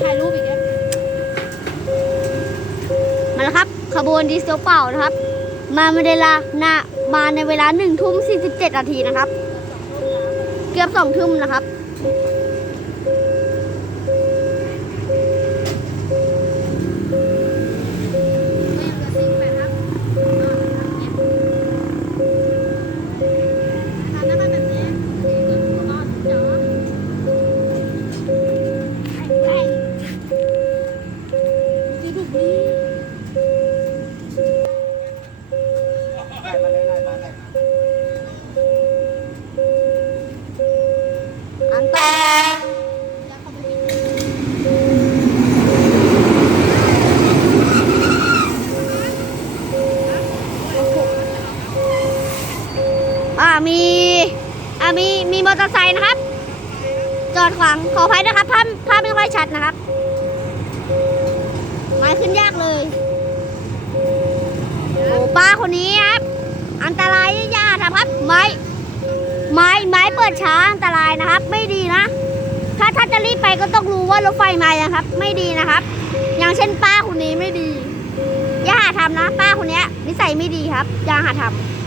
ถ่ายรูปอีกแล้วมาแล้วครับ ขบวนดีเซลเป่านะครับ มาในเวลานามาในเวลาหนึ่งทุ่มสี่สิบเจ็ดนาทีนะครับ เกือบสองทุ่มนะครับ ต่อแล้วเขาไปปิดอ่ามี อ่ามี มีมอเตอร์ไซค์นะครับ จอดขวาง ขออภัยนะครับ ภาพภาพไม่ค่อยชัดนะครับไม้ขึ้นยากเลย โอ้ป้าคนนี้ครั ไม้ไม้เปิดช้าอันตรายนะครับ ไม่ดีนะ ถ้าถ้าจะรีบไปก็ต้องรู้ว่ารถไฟมานะครับ ไม่ดีนะครับ อย่างเช่นป้าคนนี้ไม่ดี อย่าหาทำนะ ป้าคนนี้นิสัยไม่ดีครับ อย่าหาทำ